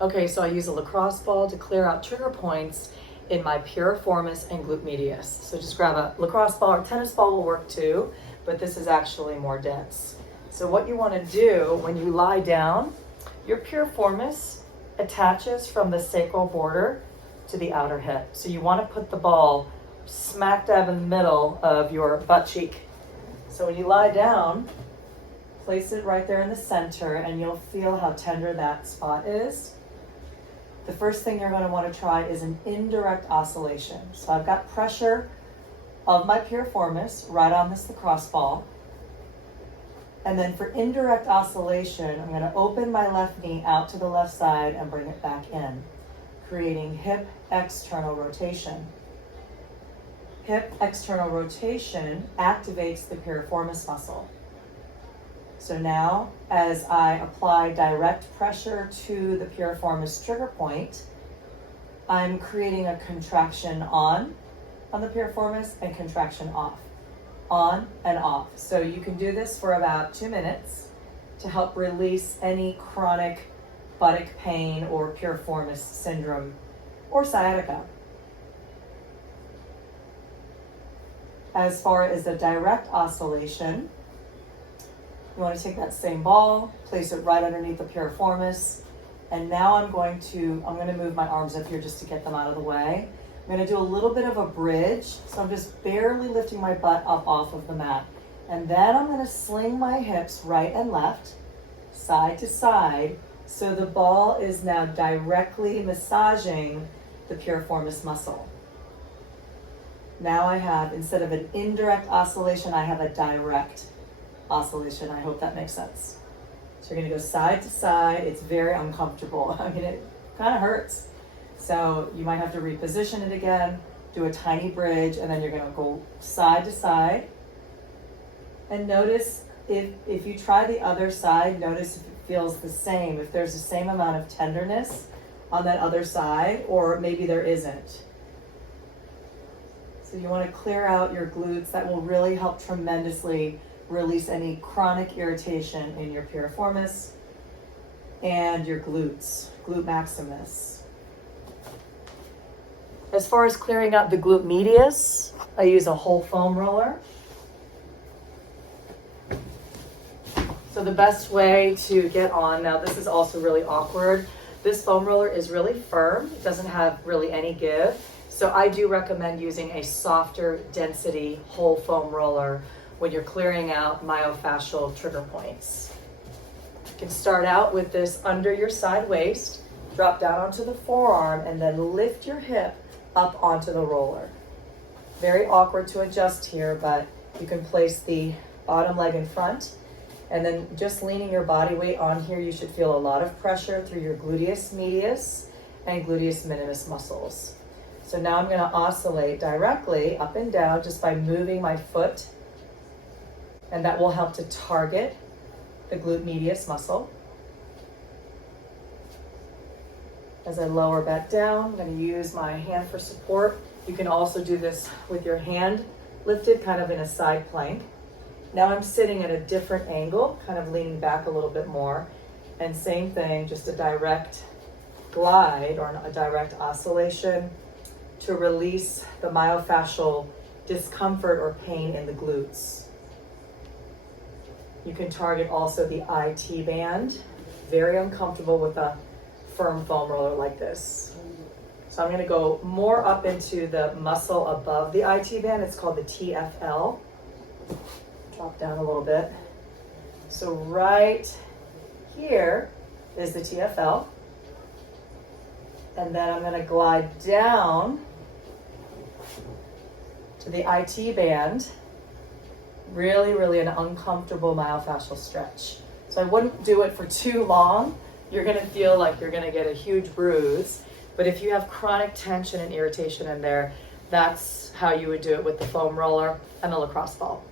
Okay, so I use a lacrosse ball to clear out trigger points in my piriformis and glute medius. So just grab a lacrosse ball or tennis ball will work too, but this is actually more dense. So what you want to do when you lie down, your piriformis attaches from the sacral border to the outer hip. So you want to put the ball smack dab in the middle of your butt cheek. So when you lie down, place it right there in the center and you'll feel how tender that spot is. The first thing you're going to want to try is an indirect oscillation. So I've got pressure of my piriformis right on this lacrosse ball. And then for indirect oscillation, I'm going to open my left knee out to the left side and bring it back in, creating hip external rotation. Hip external rotation activates the piriformis muscle. So now, as I apply direct pressure to the piriformis trigger point, I'm creating a contraction on the piriformis and contraction off, on and off. So you can do this for about 2 minutes to help release any chronic buttock pain or piriformis syndrome or sciatica. As far as the direct oscillation, you want to take that same ball, place it right underneath the piriformis, and now I'm going to move my arms up here just to get them out of the way. I'm going to do a little bit of a bridge, so I'm just barely lifting my butt up off of the mat. And then I'm going to sling my hips right and left, side to side, so the ball is now directly massaging the piriformis muscle. Now I have, instead of an indirect oscillation, I have a direct oscillation. I hope that makes sense. So you're going to go side to side. It's very uncomfortable. I mean, it kind of hurts. So you might have to reposition it again, do a tiny bridge, and then you're going to go side to side. And notice if you try the other side, notice if it feels the same, if there's the same amount of tenderness on that other side, or maybe there isn't. So you want to clear out your glutes. That will really help tremendously release any chronic irritation in your piriformis and your glutes, glute maximus. As far as clearing out the glute medius, I use a whole foam roller. So the best way to get on, now this is also really awkward. This foam roller is really firm. It doesn't have really any give. So I do recommend using a softer density whole foam roller when you're clearing out myofascial trigger points. You can start out with this under your side waist, drop down onto the forearm, and then lift your hip up onto the roller. Very awkward to adjust here, but you can place the bottom leg in front, and then just leaning your body weight on here, you should feel a lot of pressure through your gluteus medius and gluteus minimus muscles. So now I'm going to oscillate directly up and down just by moving my foot, and that will help to target the glute medius muscle. As I lower back down, I'm going to use my hand for support. You can also do this with your hand lifted, kind of in a side plank. Now I'm sitting at a different angle, kind of leaning back a little bit more. And same thing, just a direct glide or a direct oscillation to release the myofascial discomfort or pain in the glutes. You can target also the IT band. Very uncomfortable with a firm foam roller like this. So I'm going to go more up into the muscle above the IT band. It's called the TFL. Drop down a little bit. So right here is the TFL. And then I'm going to glide down to the IT band. Really, really an uncomfortable myofascial stretch. So I wouldn't do it for too long. You're going to feel like you're going to get a huge bruise. But if you have chronic tension and irritation in there, that's how you would do it with the foam roller and the lacrosse ball.